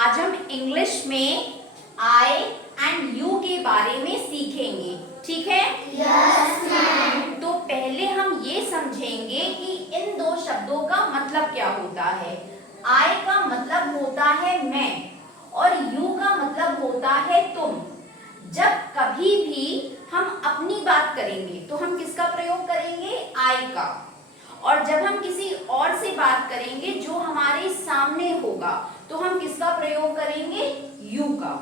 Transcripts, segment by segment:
आज हम इंग्लिश में आई एंड यू के बारे में सीखेंगे, ठीक है? Yes ma'am. तो पहले हम ये समझेंगे कि इन दो शब्दों का मतलब क्या होता है। आई का मतलब होता है मैं और यू का मतलब होता है तुम। जब कभी भी हम अपनी बात करेंगे तो हम किसका प्रयोग करेंगे? आई का। और जब हम किसी और से बात करेंगे जो हमारे सामने होगा तो हम किसका प्रयोग करेंगे? यू का।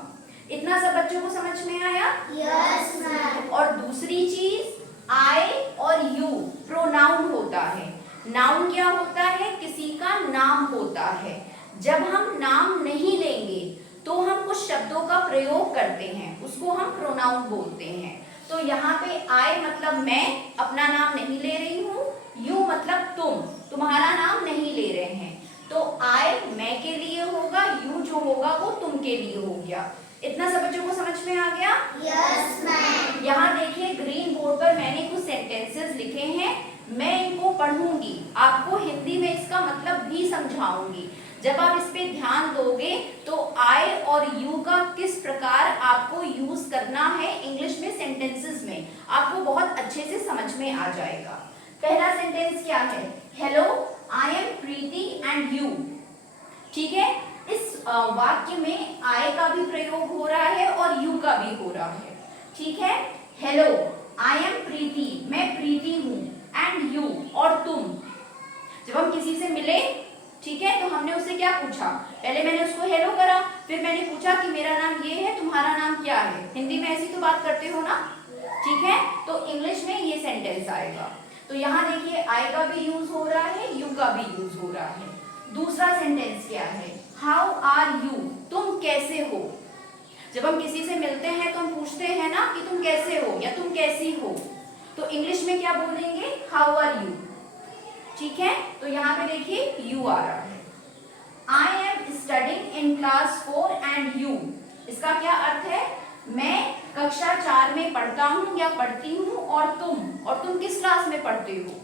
इतना सब बच्चों को समझ में आया? Yes ma'am. और दूसरी चीज, आई और यू प्रोनाउन होता है। नाउन क्या होता है? किसी का नाम होता है। जब हम नाम नहीं लेंगे तो हम कुछ शब्दों का प्रयोग करते हैं, उसको हम प्रोनाउन बोलते हैं। तो यहाँ पे आई मतलब मैं अपना नाम नहीं ले रही हूँ, यू मतलब तुम तुम्हारा नाम नहीं ले रहे हैं। तो आई मैं के लिए होगा, यू जो होगा वो तुम के लिए हो गया। इतना सब बच्चों को समझ में आ गया? Yes ma'am. यहाँ देखिए ग्रीन बोर्ड पर मैंने कुछ सेंटेंसेस लिखे हैं, मैं इनको पढ़ूंगी, आपको हिंदी में इसका मतलब भी समझाऊंगी। जब आप इस पे ध्यान दोगे तो आई और यू का किस प्रकार आपको यूज करना है इंग्लिश में सेंटेंसेस में आपको बहुत अच्छे से समझ में आ जाएगा। पहला सेंटेंस क्या है? Hello I am Preeti and you. ठीक है, इस वाक्य में आई का भी प्रयोग हो रहा है और यू का भी हो रहा है। ठीक है, हेलो आई एम प्रीति, मैं प्रीति हूँ, एंड यू और तुम। जब हम किसी से मिले, ठीक है, तो हमने उससे क्या पूछा? पहले मैंने उसको हेलो करा, फिर मैंने पूछा कि मेरा नाम ये है, तुम्हारा नाम क्या है। हिंदी में ऐसी तो बात करते हो ना, ठीक है? तो इंग्लिश में ये सेंटेंस आएगा। तो यहाँ देखिए आई का भी यूज हो रहा है, यू का भी यूज हो रहा है। दूसरा सेंटेंस क्या है? हाउ आर यू, तुम कैसे हो। जब हम किसी से मिलते हैं तो हम पूछते हैं ना कि तुम कैसे हो या तुम कैसी हो, तो इंग्लिश में क्या बोलेंगे? How are you. ठीक है, तो यहाँ पे देखिए यू आ रहा है। I am studying in class 4 and you, इसका क्या अर्थ है? मैं कक्षा 4 में पढ़ता हूँ या पढ़ती हूँ, और तुम किस क्लास में पढ़ते हो।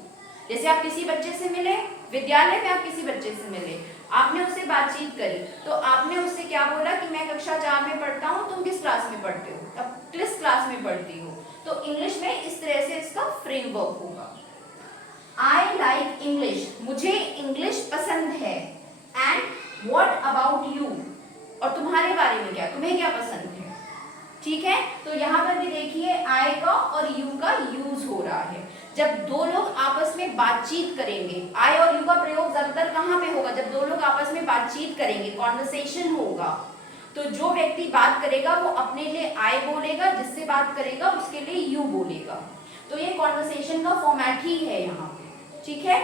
जैसे आप किसी बच्चे से मिले, विद्यालय में आप किसी बच्चे से मिले, आपने उससे बातचीत करी, तो आपने उससे क्या बोला कि मैं कक्षा 4 में पढ़ता हूँ, तुम किस क्लास में पढ़ते हो, अब किस क्लास में पढ़ती हो। तो इंग्लिश में इस तरह से इसका फ्रेमवर्क होगा। आई लाइक इंग्लिश, मुझे इंग्लिश पसंद है, एंड व्हाट अबाउट यू, और तुम्हारे बारे में क्या, तुम्हें क्या पसंद है। ठीक है, तो यहाँ पर भी देखिए आई का और यू का यूज हो रहा है। जब दो लोग आपस में बातचीत करेंगे, आई और यू का प्रयोग ज्यादातर कहाँ पे होगा? जब दो लोग आपस में बातचीत करेंगे, कॉन्वर्सेशन होगा, तो जो व्यक्ति बात करेगा वो अपने लिए आई बोलेगा, जिससे बात करेगा उसके लिए यू बोलेगा। तो ये कॉन्वर्सेशन का फॉर्मेट ही है यहाँ पे। ठीक है,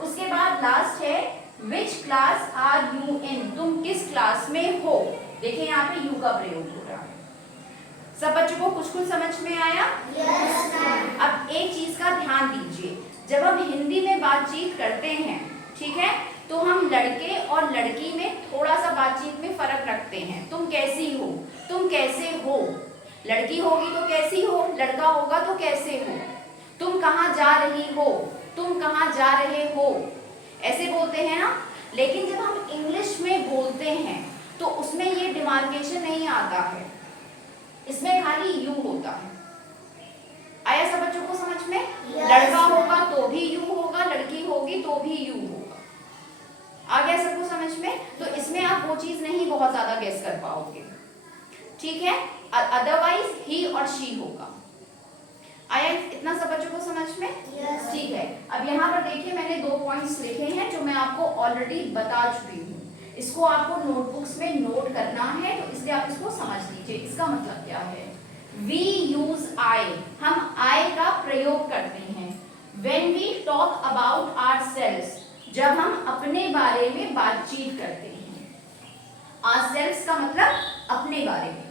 उसके बाद लास्ट है which class are you in, तुम किस क्लास में हो। देखिए यहाँ पे यू का प्रयोग हो रहा है। सब बच्चों को कुछ कुछ समझ में आया? Yes ma'am. अब एक चीज का ध्यान दीजिए, जब हम हिंदी में बातचीत करते हैं, ठीक है, तो हम लड़के और लड़की में थोड़ा सा बातचीत में फर्क रखते हैं। तुम कैसी हो, तुम कैसे हो। लड़की होगी तो कैसी हो, लड़का होगा तो कैसे हो। तुम कहाँ जा रही हो, तुम कहाँ जा रहे हो, ऐसे बोलते हैं ना। लेकिन जब हम इंग्लिश में बोलते हैं तो उसमें ये डिमार्केशन नहीं आता है, इसमें खाली यू होता है। आया सब बच्चों को समझ में? Yes. लड़का होगा तो भी यू होगा, लड़की होगी तो भी यू होगा। आ गया सबको समझ में? तो इसमें आप वो चीज नहीं बहुत ज्यादा गेस कर पाओगे, ठीक है? अदरवाइज ही और शी होगा। आया इतना सब बच्चों को समझ में? Yes. ठीक है, अब यहाँ पर देखिए मैंने 2 पॉइंट्स लिखे हैं जो मैं आपको ऑलरेडी बता चुकी हूँ। इसको आपको नोटबुक्स में नोट करना है, तो इसलिए आप इसको समझ लीजिए। इसका मतलब क्या है? We use I, हम I का प्रयोग करते हैं when we talk about ourselves, जब हम अपने बारे में बातचीत करते हैं। ourselves का मतलब अपने बारे में।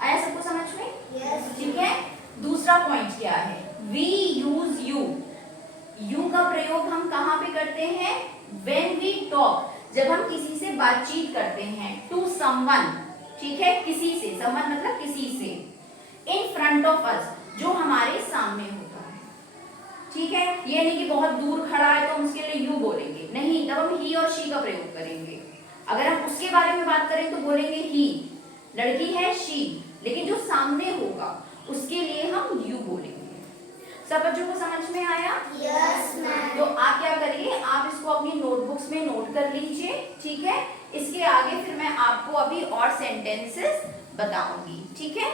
आया सबको समझ में? Yes. ठीक है, दूसरा पॉइंट क्या है? We use you, you का प्रयोग हम कहाँ पे करते हैं? when we talk, जब हम किसी से बातचीत करते हैं। to someone, ठीक है, किसी से, someone मतलब किसी से। in front of us, जो हमारे सामने होता है। ठीक है, ये नहीं कि बहुत दूर खड़ा है तो हम उसके लिए यू बोलेंगे, नहीं, तब हम ही और शी का प्रयोग करेंगे। अगर हम उसके बारे में बात करें तो बोलेंगे ही, लड़की है शी, लेकिन जो सामने होगा उसके लिए हम यू बोलेंगे। सब बच्चों को समझ में आया? Yes ma'am. तो आप क्या करिए, आप इसको अपनी नोटबुक्स में नोट कर लीजिए, ठीक है। इसके आगे फिर मैं आपको अभी और सेंटेंसेस बताऊंगी, ठीक है।